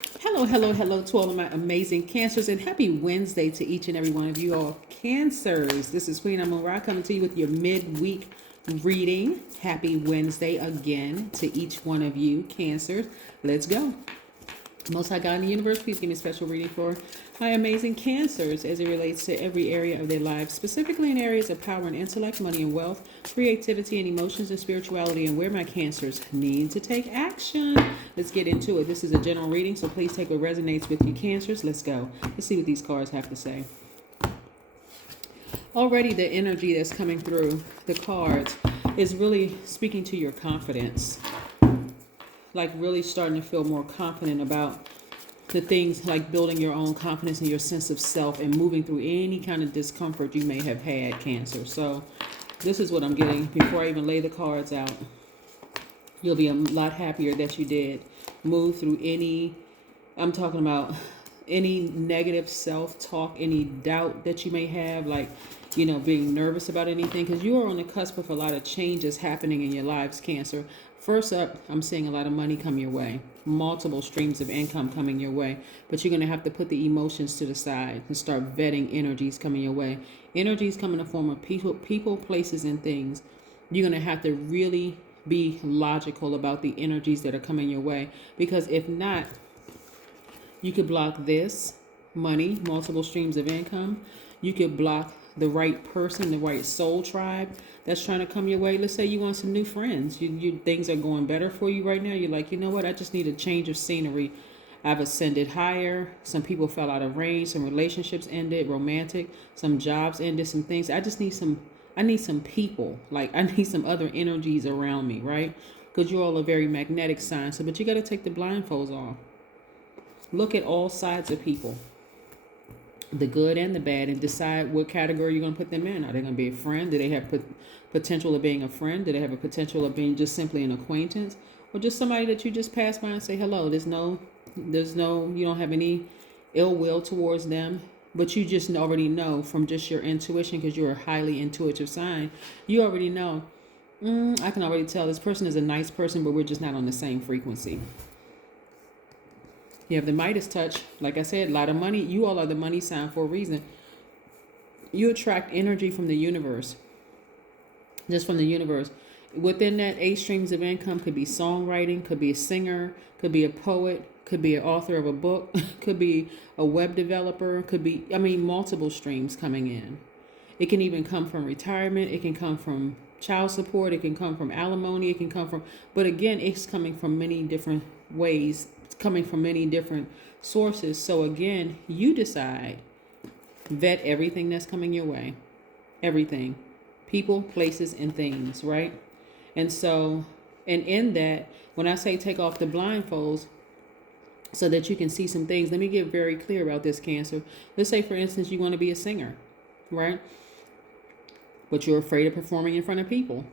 Hello, hello, hello to all of my amazing Cancers, and happy Wednesday to each and every one of you all Cancers. This is Queen Amun Ra coming to you with your midweek reading. Happy Wednesday again to each one of you Cancers. Let's go. Most High God in the universe, please give me a special reading for my amazing Cancers as it relates to every area of their lives, specifically in areas of power and intellect, money and wealth, creativity and emotions and spirituality, and where my Cancers need to take action. Let's get into it. This is a general reading, so please take what resonates with you, Cancers. Let's go. Let's see what these cards have to say. Already the energy that's coming through the cards is really speaking to your confidence. Like really starting to feel more confident about the things, like building your own confidence and your sense of self and moving through any kind of discomfort you may have had, Cancer. So this is what I'm getting before I even lay the cards out. You'll be a lot happier that you did move through I'm talking about any negative self-talk, any doubt that you may have, like, being nervous about anything, because you are on the cusp of a lot of changes happening in your lives, Cancer. First up, I'm seeing a lot of money come your way, multiple streams of income coming your way, but you're going to have to put the emotions to the side and start vetting energies coming your way. Energies come in the form of people, places, and things. You're going to have to really be logical about the energies that are coming your way, because if not, you could block this money, multiple streams of income. You could block the right person, the right soul tribe that's trying to come your way. Let's say you want some new friends. You things are going better for you right now. You're like, you know what? I just need a change of scenery. I've ascended higher. Some people fell out of range. Some relationships ended, romantic. Some jobs ended. Some things. I need some people. Like, I need some other energies around me, right? Because you're all a very magnetic sign. So, but you got to take the blindfolds off. Look at all sides of people, the good and the bad, and decide what category you're going to put them in. Are they going to be a friend? Do they have potential of being a friend? Do they have a potential of being just simply an acquaintance, or just somebody that you just pass by and say hello? There's no, you don't have any ill will towards them, but you just already know from just your intuition, because you're a highly intuitive sign. You already know, I can already tell this person is a nice person, but we're just not on the same frequency. You have the Midas touch. Like I said, a lot of money. You all are the money sign for a reason. You attract energy from the universe. Just from the universe. Within that 8 streams of income could be songwriting, could be a singer, could be a poet, could be an author of a book, could be a web developer, could be, multiple streams coming in. It can even come from retirement. It can come from child support. It can come from alimony. It can come from, but again, it's coming from many different ways, coming from many different sources. So again, you decide, vet everything that's coming your way, everything, people, places, and things, right? And so, and in that, when I say take off the blindfolds so that you can see some things, let me get very clear about this, Cancer. Let's say, for instance, you want to be a singer, right? But you're afraid of performing in front of people.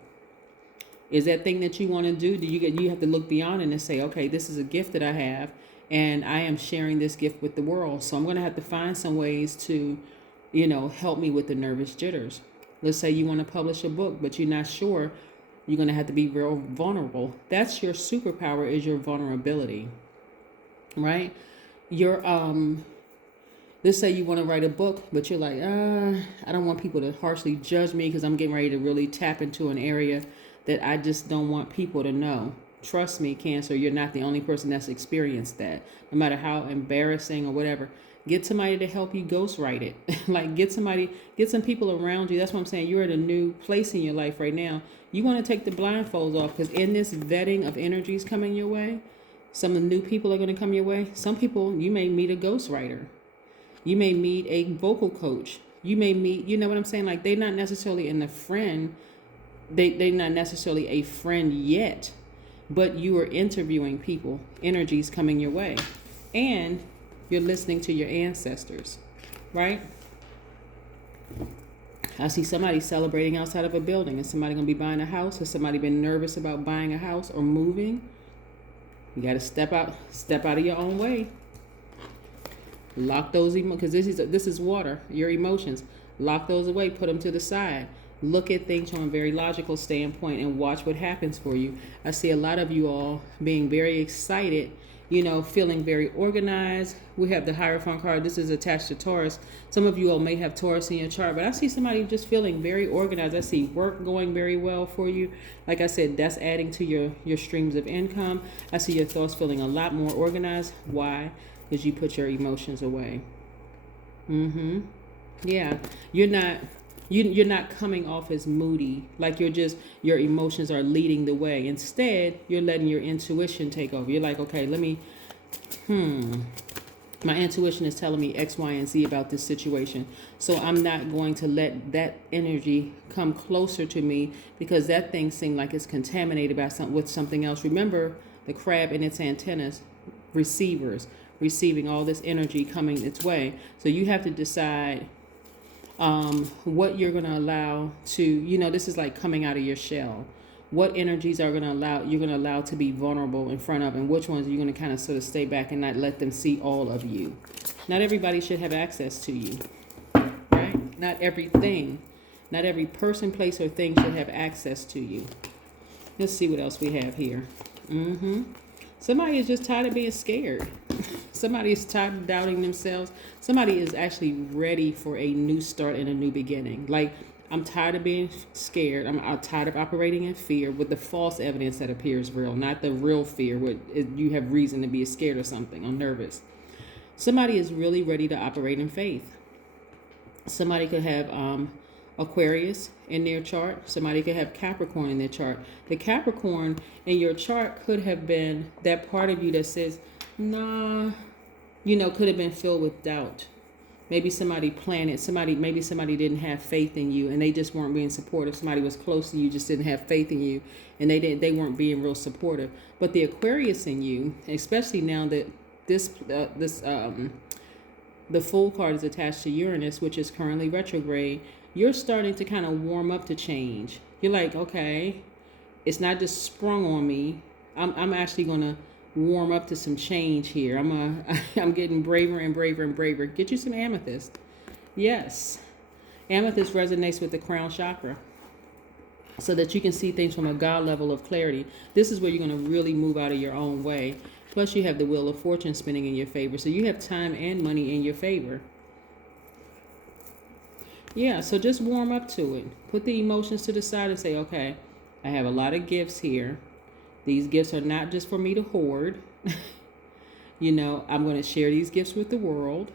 Is that thing that you want to do? You have to look beyond it and say, okay, this is a gift that I have, and I am sharing this gift with the world. So I'm going to have to find some ways to, help me with the nervous jitters. Let's say you want to publish a book, but you're not sure. You're going to have to be real vulnerable. That's your superpower, is your vulnerability, right? Let's say you want to write a book, but you're like, I don't want people to harshly judge me because I'm getting ready to really tap into an area that I just don't want people to know. Trust me, Cancer, you're not the only person that's experienced that. No matter how embarrassing or whatever, get somebody to help you ghostwrite it. Like, get some people around you. That's what I'm saying. You're at a new place in your life right now. You want to take the blindfolds off, because in this vetting of energies coming your way, some of the new people are going to come your way. Some people, you may meet a ghostwriter. You may meet a vocal coach. You may meet, you know what I'm saying? Like, they're not necessarily in the friend. They're not necessarily a friend yet, but you are interviewing people, energies coming your way, and you're listening to your ancestors, right? I see somebody celebrating outside of a building. Is somebody going to be buying a house? Has somebody been nervous about buying a house or moving? You got to step out of your own way. Lock those because this is water, your emotions. Lock those away, put them to the side. Look at things from a very logical standpoint and watch what happens for you. I see a lot of you all being very excited feeling very organized. We have the Hierophant card. This is attached to Taurus. Some of you all may have Taurus in your chart, but I see somebody just feeling very organized. I see work going very well for you. Like I said, that's adding to your streams of income. I see your thoughts feeling a lot more organized. Why? Because you put your emotions away. Yeah, you're not coming off as moody, like your emotions are leading the way. Instead, you're letting your intuition take over. You're like, okay, my intuition is telling me X, Y, and Z about this situation. So I'm not going to let that energy come closer to me because that thing seemed like it's contaminated with something else. Remember the crab and its antennas, receiving all this energy coming its way. So you have to decide what you're going to allow to, this is like coming out of your shell. What energies you're going to allow to be vulnerable in front of, and which ones you're going to kind of sort of stay back and not let them see all of you. Not everybody should have access to you, right? Not everything, not every person, place, or thing should have access to you. Let's see what else we have here. Somebody is just tired of being scared. Somebody is tired of doubting themselves. Somebody is actually ready for a new start and a new beginning. Like, I'm tired of being scared. I'm tired of operating in fear with the false evidence that appears real, not the real fear where you have reason to be scared of something or nervous. Somebody is really ready to operate in faith. Somebody could have Aquarius in their chart. Somebody could have Capricorn in their chart. The Capricorn in your chart could have been that part of you that says, nah, could have been filled with doubt. Maybe somebody maybe somebody didn't have faith in you and they just weren't being supportive. Somebody was close to you, just didn't have faith in you, and they weren't being real supportive. But the Aquarius in you, especially now that the Fool card is attached to Uranus, which is currently retrograde, you're starting to kind of warm up to change. You're like, okay, it's not just sprung on me. I'm actually going to warm up to some change here. I'm getting braver and braver and braver. Get you some amethyst. Yes. Amethyst resonates with the crown chakra so that you can see things from a God level of clarity. This is where you're going to really move out of your own way. Plus you have the Wheel of Fortune spinning in your favor. So you have time and money in your favor. Yeah, so just warm up to it. Put the emotions to the side and say, okay, I have a lot of gifts here. These gifts are not just for me to hoard. I'm going to share these gifts with the world.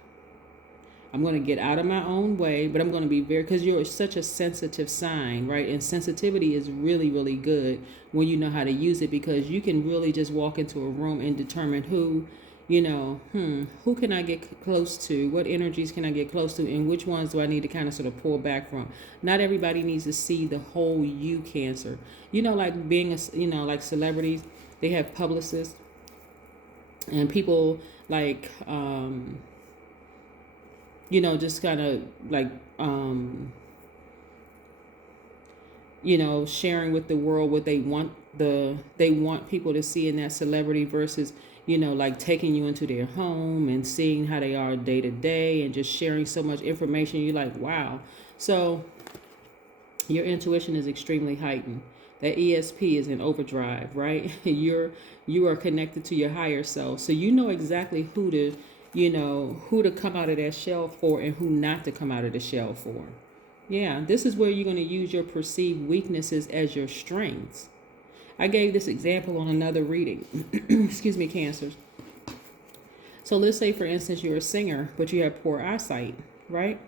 I'm going to get out of my own way, but I'm going to be because you're such a sensitive sign, right? And sensitivity is really, really good when you know how to use it, because you can really just walk into a room and determine who can I get close to? What energies can I get close to? And which ones do I need to kind of sort of pull back from? Not everybody needs to see the whole you, Cancer. Like being like celebrities, they have publicists and people like, just kind of like, sharing with the world what they want people to see in that celebrity versus, like taking you into their home and seeing how they are day to day and just sharing so much information. You're like, wow. So your intuition is extremely heightened. That ESP is in overdrive, right? You are connected to your higher self. So you know exactly who to come out of that shell for and who not to come out of the shell for. Yeah, this is where you're going to use your perceived weaknesses as your strengths. I gave this example on another reading. Excuse me, Cancers. So let's say, for instance, you're a singer, but you have poor eyesight, right?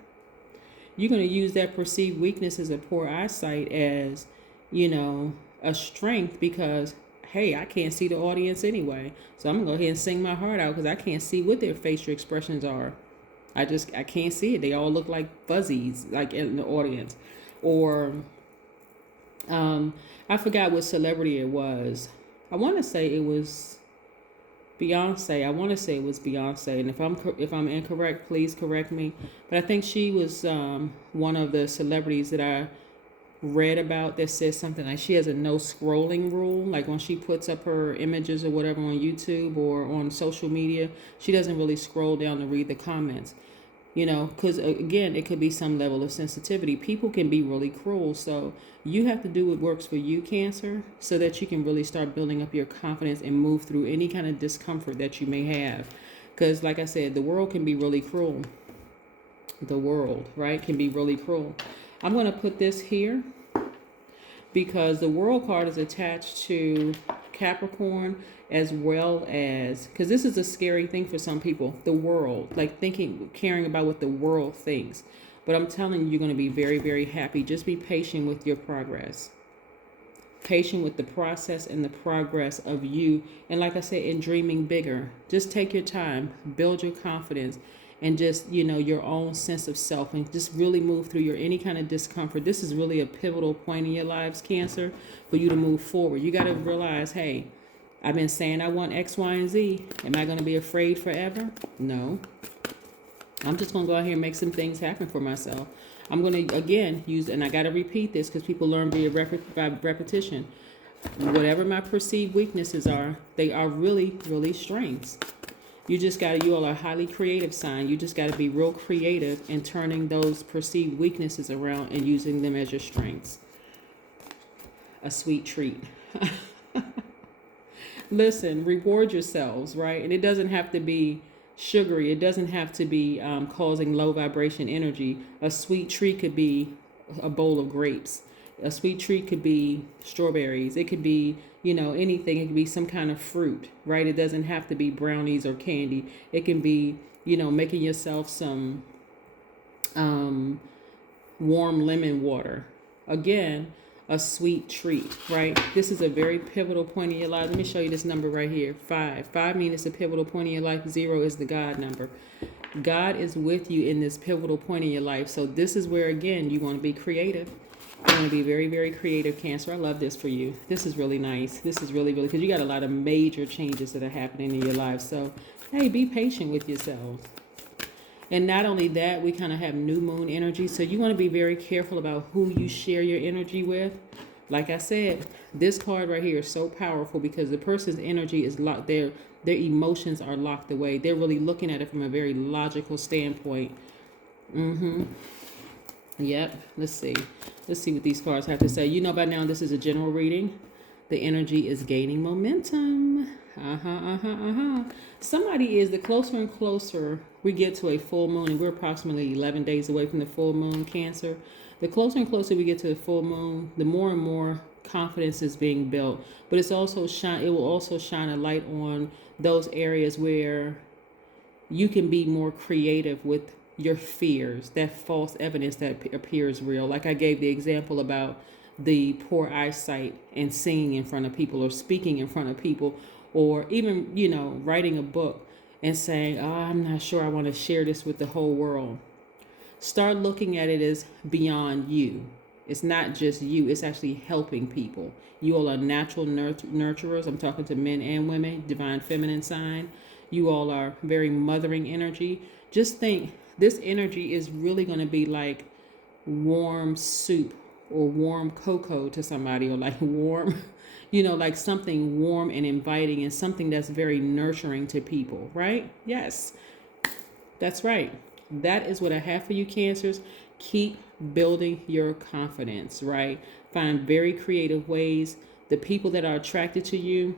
You're going to use that perceived weakness as a poor eyesight as, a strength because, hey, I can't see the audience anyway. So I'm going to go ahead and sing my heart out because I can't see what their facial expressions are. I can't see it. They all look like fuzzies, like in the audience. Or, I forgot what celebrity it was. I want to say it was Beyonce. And if I'm incorrect, please correct me. But I think she was one of the celebrities that I read about that says something like she has a no scrolling rule. Like when she puts up her images or whatever on YouTube or on social media, she doesn't really scroll down to read the comments. You know, because again, it could be some level of sensitivity. People can be really cruel. So you have to do what works for you, Cancer, so that you can really start building up your confidence and move through any kind of discomfort that you may have. Because, like I said, the world can be really cruel. The world, right, can be really cruel. I'm going to put this here because the world card is attached to Capricorn, as well as, because this is a scary thing for some people, the world, like thinking, caring about what the world thinks. But I'm telling you, you're going to be very, very happy. Just be patient with your progress. Patient with the process and the progress of you. And like I said, in dreaming bigger, just take your time, build your confidence, and just, you know, your own sense of self, and just really move through your any kind of discomfort. This is really a pivotal point in your lives, Cancer, for you to move forward. You got to realize, hey, I've been saying I want X, Y, and Z. Am I going to be afraid forever? No. I'm just going to go out here and make some things happen for myself. I'm going to, again, use, and I got to repeat this because people learn by repetition. Whatever my perceived weaknesses are, they are really, really strengths. You just got to, you all are a highly creative sign. You just got to be real creative in turning those perceived weaknesses around and using them as your strengths. A sweet treat. Listen, reward yourselves, right? And it doesn't have to be sugary. It doesn't have to be causing low vibration energy. A sweet treat could be a bowl of grapes. A sweet treat could be strawberries. It could be, you know, anything. It could be some kind of fruit, right? It doesn't have to be brownies or candy. It can be, you know, making yourself some warm lemon water. Again, a sweet treat, right? This is a very pivotal point in your life. Let me show you this number right here. 5. 5 means it's a pivotal point in your life. 0 is the God number. God is with you in this pivotal point in your life. So this is where, again, you want to be creative. You want to be very, very creative, Cancer. I love this for you. This is really nice. This is really, really, because you got a lot of major changes that are happening in your life. So, hey, be patient with yourselves. And not only that, we kind of have new moon energy. So you want to be very careful about who you share your energy with. Like I said, this card right here is so powerful because the person's energy is locked. Their emotions are locked away. They're really looking at it from a very logical standpoint. Yep. Let's see. Let's see what these cards have to say. You know by now this is a general reading. The energy is gaining momentum. Somebody is, the closer and closer we get to a full moon, and we're approximately 11 days away from the full moon, Cancer. The closer and closer we get to the full moon, the more and more confidence is being built. But it's also it will also shine a light on those areas where you can be more creative with your fears, that false evidence that appears real. Like I gave the example about the poor eyesight and singing in front of people or speaking in front of people, or even, you know, writing a book and saying, oh, I'm not sure I want to share this with the whole world. Start looking at it as beyond you. It's not just you. It's actually helping people. You all are natural nurturers. I'm talking to men and women, divine feminine sign. You all are very mothering energy. Just think, this energy is really going to be like warm soup or warm cocoa to somebody, or like warm, you know, like something warm and inviting and something that's very nurturing to people, right? Yes, that's right. That is what I have for you, Cancers. Keep building your confidence, right? Find very creative ways. The people that are attracted to you,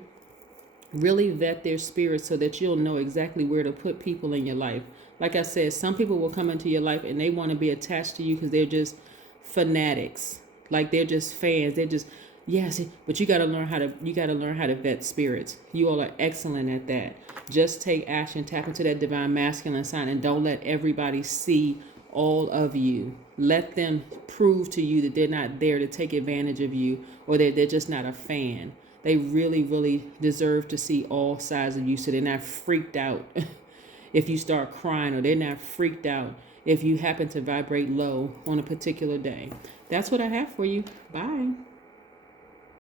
really vet their spirits so that you'll know exactly where to put people in your life. Like I said, some people will come into your life and they want to be attached to you because they're just fanatics. Like they're just fans. They're just, yes, but you got to learn how to vet spirits. You all are excellent at that. Just take action, tap into that divine masculine sign, and don't let everybody see all of you. Let them prove to you that they're not there to take advantage of you, or they're just not a fan. They really, really deserve to see all sides of you, so they're not freaked out if you start crying, or they're not freaked out if you happen to vibrate low on a particular day. That's what I have for you. Bye.